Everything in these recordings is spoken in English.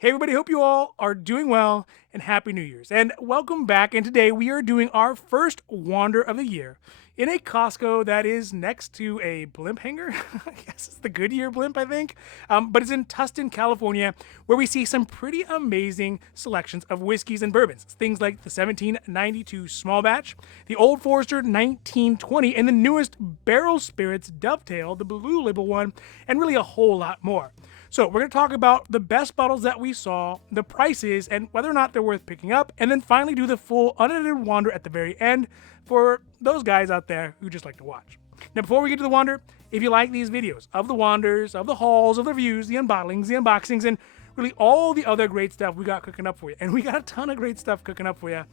Hey everybody, hope you all are doing well and happy New Year's. And welcome back. And today we are doing our first wander of the year in a Costco that is next to a blimp hangar. I guess it's the Goodyear blimp, I think. But it's in Tustin, California, where we see some pretty amazing selections of whiskeys and bourbons. Things like the 1792 small batch, the Old Forester 1920, and the newest barrel spirits Dovetail, the blue label one, and really a whole lot more. So we're going to talk about the best bottles that we saw, the prices, and whether or not they're worth picking up, and then finally do the full unedited wander at the very end for those guys out there who just like to watch. Now, before we get to the wander, if you like these videos of the wanders, of the hauls, of the reviews, the unbottlings, the unboxings, and really all the other great stuff we got cooking up for you, and we got a ton of great stuff cooking up for you,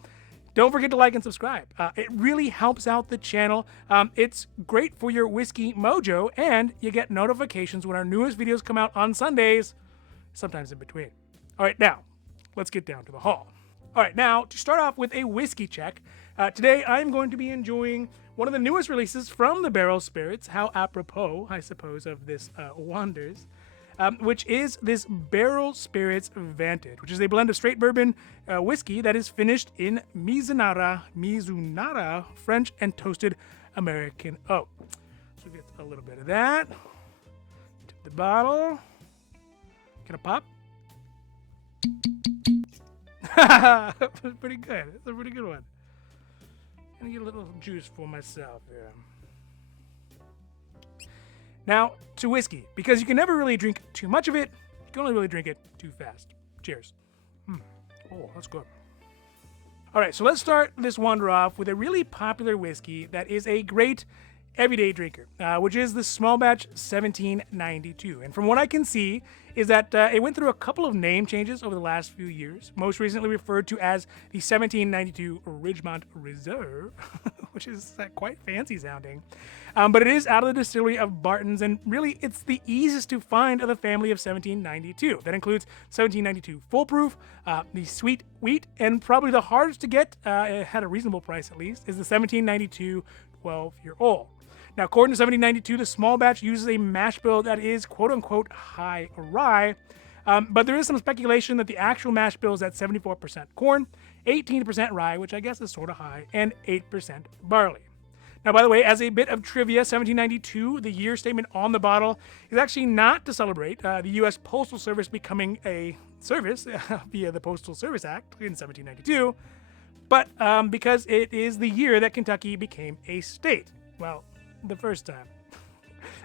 don't forget to like and subscribe. It really helps out the channel. It's great for your whiskey mojo, and you get notifications when our newest videos come out on Sundays, sometimes in between. All right, now, let's get down to the haul. All right, now, to start off with a whiskey check, today I'm going to be enjoying one of the newest releases from the Barrel Spirits, how apropos, I suppose, of this wanders. Which is this Barrel Spirits Vantage, which is a blend of straight bourbon whiskey that is finished in Mizunara French and toasted American oak. So we get a little bit of that. Tip the bottle. Can I pop? That was pretty good. That's a pretty good one. Gonna get a little juice for myself here. Now, to whiskey, because you can never really drink too much of it, you can only really drink it too fast. Cheers. Oh, that's good. All right, so let's start this wander off with a really popular whiskey that is a great everyday drinker, which is the small batch 1792. And from what I can see is that it went through a couple of name changes over the last few years, most recently referred to as the 1792 Ridgemont Reserve, which is quite fancy sounding. But it is out of the distillery of Barton's, and really it's the easiest to find of the family of 1792. That includes 1792 Full Proof, the Sweet Wheat, and probably the hardest to get, at a reasonable price at least, is the 1792 12-year-old. Now, according to 1792, the small batch uses a mash bill that is quote-unquote high rye, but there is some speculation that the actual mash bill is at 74% corn, 18% rye, which I guess is sort of high, and 8% barley. Now, by the way, as a bit of trivia, 1792, the year statement on the bottle, is actually not to celebrate the U.S. Postal Service becoming a service via the Postal Service Act in 1792, but because it is the year that Kentucky became a state. Well, the first time.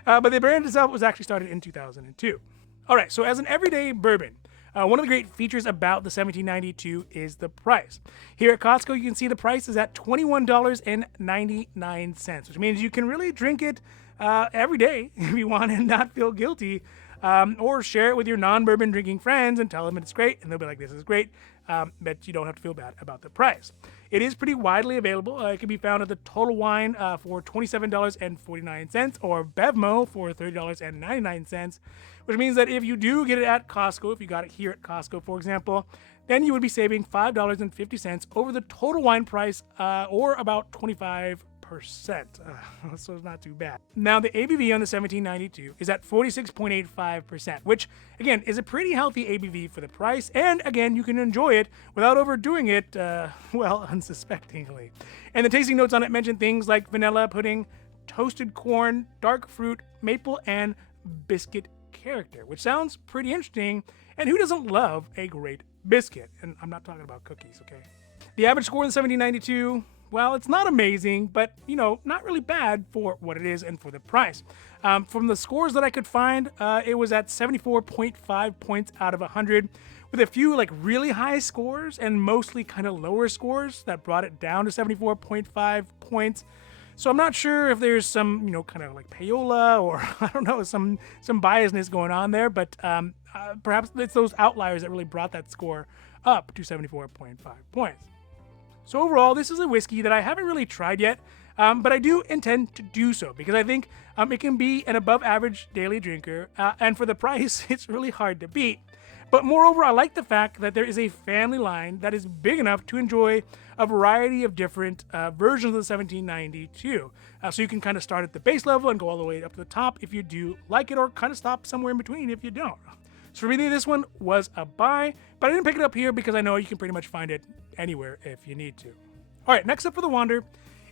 But the brand itself was actually started in 2002. All right, so as an everyday bourbon, one of the great features about the 1792 is the price. Here at Costco, you can see the price is at $21.99, which means you can really drink it every day if you want and not feel guilty, or share it with your non-bourbon drinking friends and tell them it's great, and they'll be like, this is great, but you don't have to feel bad about the price. It is pretty widely available. It can be found at the Total Wine for $27.49 or Bevmo for $30.99, which means that if you do get it at Costco, if you got it here at Costco, for example, then you would be saving $5.50 over the Total Wine price, or about 25%. So it's not too bad. Now, the ABV on the 1792 is at 46.85%, which, again, is a pretty healthy ABV for the price. And, again, you can enjoy it without overdoing it, well, unsuspectingly. And the tasting notes on it mention things like vanilla pudding, toasted corn, dark fruit, maple, and biscuit character, which sounds pretty interesting. And who doesn't love a great biscuit? And I'm not talking about cookies, okay? The average score in the 1792... well, it's not amazing, but, not really bad for what it is and for the price. From the scores that I could find, it was at 74.5 points out of 100, with a few really high scores and mostly kind of lower scores that brought it down to 74.5 points. So I'm not sure if there's some, kind of like payola or, I don't know, some biasness going on there, but perhaps it's those outliers that really brought that score up to 74.5 points. So overall, this is a whiskey that I haven't really tried yet, but I do intend to do so because I think it can be an above-average daily drinker, and for the price, it's really hard to beat. But moreover, I like the fact that there is a family line that is big enough to enjoy a variety of different versions of the 1792. So you can kind of start at the base level and go all the way up to the top if you do like it, or kind of stop somewhere in between if you don't. So for me, this one was a buy, but I didn't pick it up here because I know you can pretty much find it anywhere if you need to. All right, next up for the Wander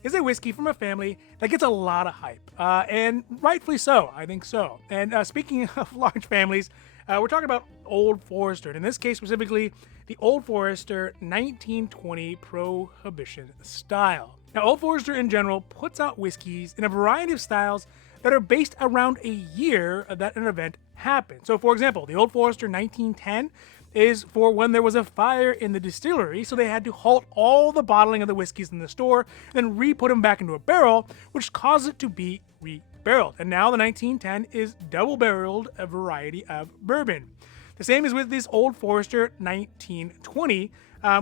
is a whiskey from a family that gets a lot of hype, and rightfully so, I think so. And speaking of large families, we're talking about Old Forester, and in this case specifically, the Old Forester 1920 Prohibition style. Now, Old Forester in general puts out whiskeys in a variety of styles that are based around a year that an event happened. So, for example, the Old Forester 1910 is for when there was a fire in the distillery, so they had to halt all the bottling of the whiskeys in the store, then re-put them back into a barrel, which caused it to be re-barreled. And now the 1910 is double-barreled, a variety of bourbon. The same is with this Old Forester 1920,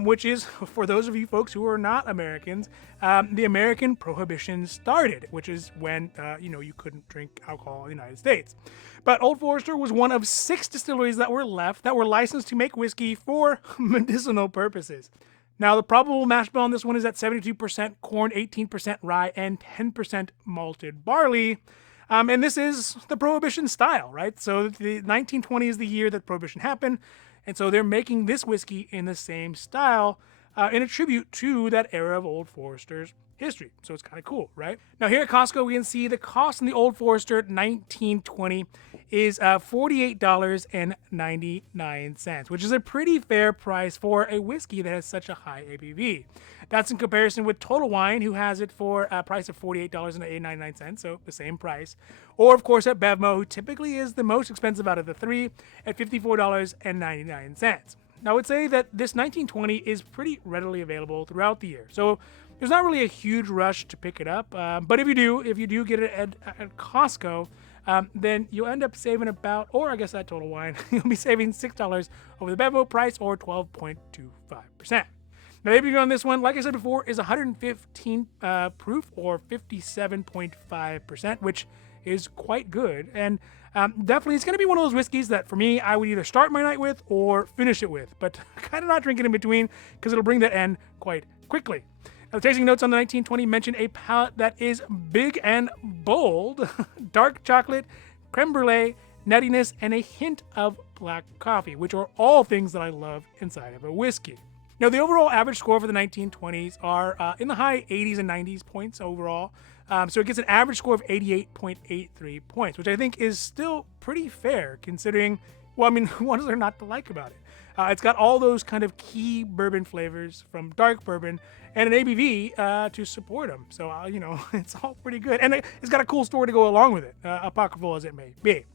which is, for those of you folks who are not Americans, the American Prohibition started, which is when, you couldn't drink alcohol in the United States. But Old Forester was one of 6 distilleries that were left that were licensed to make whiskey for medicinal purposes. Now, the probable mash bill on this one is at 72% corn, 18% rye, and 10% malted barley. And this is the Prohibition style, right? So the 1920 is the year that Prohibition happened. And so they're making this whiskey in the same style in a tribute to that era of Old Forester's history. So it's kind of cool, right? Now here at Costco, we can see the cost in the Old Forester 1920 is $48.99, which is a pretty fair price for a whiskey that has such a high ABV. That's in comparison with Total Wine, who has it for a price of $48.99, so the same price. Or, of course, at Bevmo, who typically is the most expensive out of the three, at $54.99. Now, I would say that this 1920 is pretty readily available throughout the year. So there's not really a huge rush to pick it up. But if you do get it at Costco, then you'll end up saving about, or I guess at Total Wine, you'll be saving $6 over the Bevmo price, or 12.25%. Now, the ABV on this one, like I said before, is 115 proof, or 57.5%, which is quite good. And definitely, it's going to be one of those whiskeys that, for me, I would either start my night with or finish it with, but kind of not drink it in between because it'll bring that end quite quickly. Now, the tasting notes on the 1920 mention a palate that is big and bold, dark chocolate, creme brulee, nuttiness, and a hint of black coffee, which are all things that I love inside of a whiskey. Now, the overall average score for the 1920s are in the high 80s and 90s points overall. So it gets an average score of 88.83 points, which I think is still pretty fair considering, well, I mean, what is there not to like about it? It's got all those kind of key bourbon flavors from dark bourbon and an ABV to support them. So, it's all pretty good. And it's got a cool story to go along with it, apocryphal as it may be.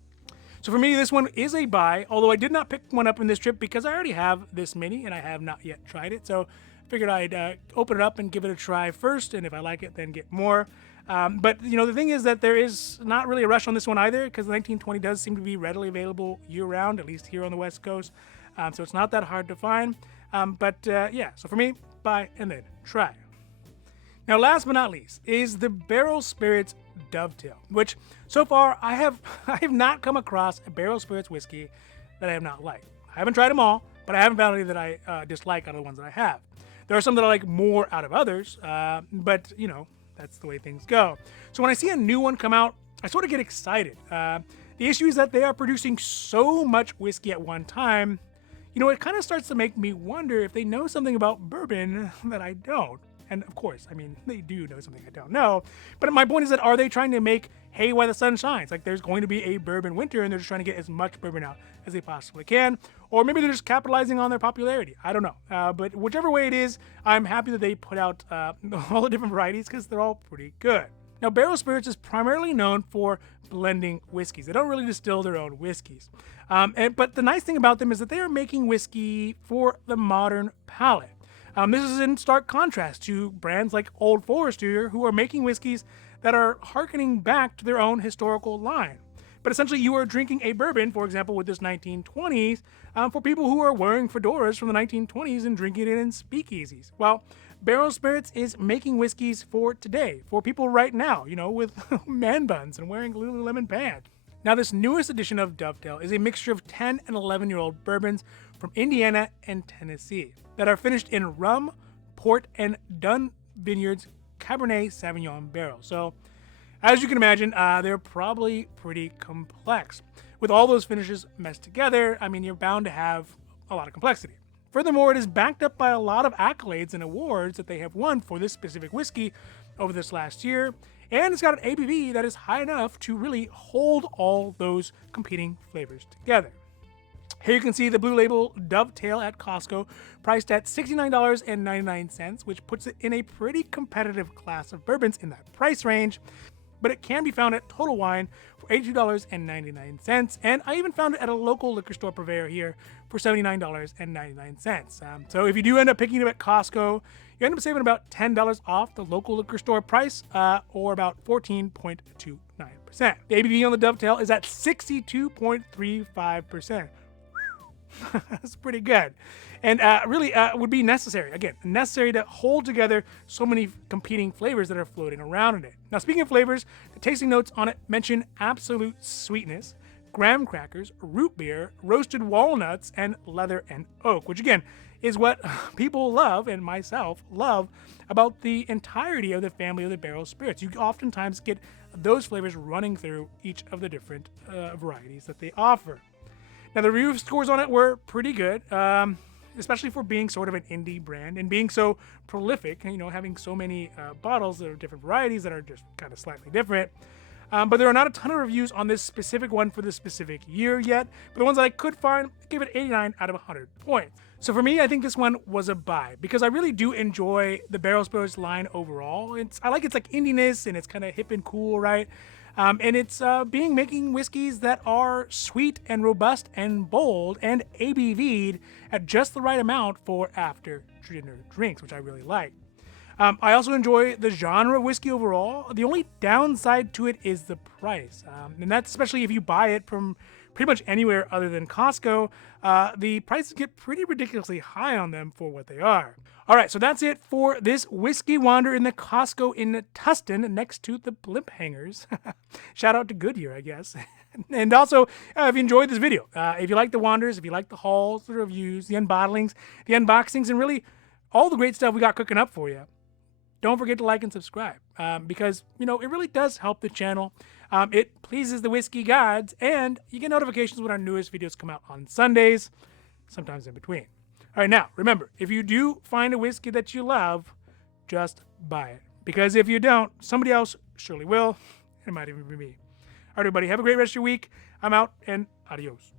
So for me, this one is a buy, although I did not pick one up in this trip because I already have this mini and I have not yet tried it. So I figured I'd open it up and give it a try first, and if I like it, then get more. But, the thing is that there is not really a rush on this one either because the 1920 does seem to be readily available year-round, at least here on the West Coast. So it's not that hard to find. So for me, buy and then try. Now, last but not least is the Barrel Spirits Dovetail, which so far I have not come across a Barrel Spirits whiskey that I have not liked. I haven't tried them all, but I haven't found any that I dislike out of the ones that I have. There are some that I like more out of others, but that's the way things go. So when I see a new one come out, I sort of get excited. The issue is that they are producing so much whiskey at one time. It kind of starts to make me wonder if they know something about bourbon that I don't. And of course, they do know something I don't know. But my point is that, are they trying to make hay while the sun shines? Like, there's going to be a bourbon winter and they're just trying to get as much bourbon out as they possibly can. Or maybe they're just capitalizing on their popularity. I don't know. But whichever way it is, I'm happy that they put out all the different varieties because they're all pretty good. Now, Barrel Spirits is primarily known for blending whiskeys. They don't really distill their own whiskeys. But the nice thing about them is that they are making whiskey for the modern palate. This is in stark contrast to brands like Old Forester, who are making whiskeys that are hearkening back to their own historical line. But essentially, you are drinking a bourbon, for example, with this 1920s, for people who are wearing fedoras from the 1920s and drinking it in speakeasies. Well, Barrel Spirits is making whiskeys for today, for people right now, with man buns and wearing Lululemon pants. Now, this newest edition of Dovetail is a mixture of 10 and 11-year-old bourbons from Indiana and Tennessee that are finished in rum, port, and Dunn Vineyards Cabernet Sauvignon barrels. So, as you can imagine, they're probably pretty complex, with all those finishes meshed together, I mean, you're bound to have a lot of complexity. Furthermore, it is backed up by a lot of accolades and awards that they have won for this specific whiskey over this last year, and it's got an ABV that is high enough to really hold all those competing flavors together. Here you can see the blue label Dovetail at Costco, priced at $69.99, which puts it in a pretty competitive class of bourbons in that price range. But it can be found at Total Wine for $82.99, and I even found it at a local liquor store purveyor here for $79.99. So if you do end up picking it up at Costco, you end up saving about $10 off the local liquor store price, or about 14.29%. The ABV on the Dovetail is at 62.35%. That's pretty good, and really would be necessary. Again, necessary to hold together so many competing flavors that are floating around in it. Now, speaking of flavors, the tasting notes on it mention absolute sweetness, graham crackers, root beer, roasted walnuts, and leather and oak, which again is what people love, and myself love, about the entirety of the family of the barrel spirits. You oftentimes get those flavors running through each of the different varieties that they offer. Now, the review scores on it were pretty good, especially for being sort of an indie brand and being so prolific, having so many bottles that are different varieties that are just kind of slightly different. But there are not a ton of reviews on this specific one for this specific year yet, but the ones that I could find give it 89 out of 100 points. So for me, I think this one was a buy because I really do enjoy the Barrel Spirits line overall. I like its like indiness, and it's kind of hip and cool, right? And it's making whiskeys that are sweet and robust and bold and ABV'd at just the right amount for after dinner drinks, which I really like. I also enjoy the genre of whiskey overall. The only downside to it is the price, and that's especially if you buy it from pretty much anywhere other than Costco. The prices get pretty ridiculously high on them for what they are. All right, so that's it for this Whiskey Wander in the Costco in Tustin next to the blimp hangers. Shout out to Goodyear, I guess. And also, if you enjoyed this video, if you like the wanders, if you like the hauls, the reviews, the unbottlings, the unboxings, and really all the great stuff we got cooking up for you, don't forget to like and subscribe, because, it really does help the channel. It pleases the whiskey gods, and you get notifications when our newest videos come out on Sundays, sometimes in between. All right, now, remember, if you do find a whiskey that you love, just buy it. Because if you don't, somebody else surely will. It might even be me. All right, everybody, have a great rest of your week. I'm out, and adios.